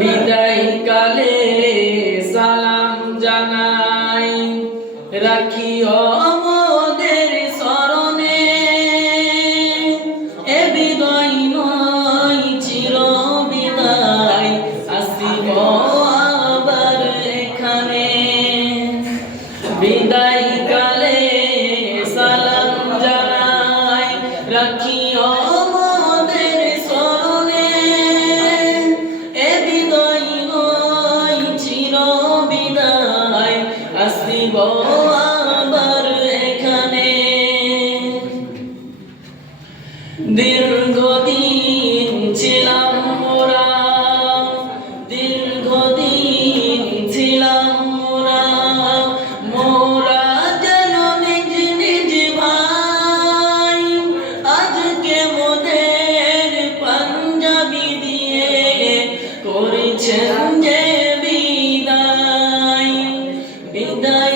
বিদায় কালে সালাম জানাই, রাখিও মোদের স্মরণে। এ বিদায় নয় চির বিদায়, আসিব আবার এখানে। বিদায় কালে সালাম জানাই, রাখিও মোদের স্মরণে। এ বিদায় নয় চির বিদায়, আসিব আবার এখানে। দীর্ঘদিন ছিলাম মোরা, দীর্ঘদিন ছিলাম মোরা, মোরা যেন নিজ নিজ ভাই। আজকে মোদের পাঞ্জাবি দিয়ে করেছেন যে বিদায়। বিদায়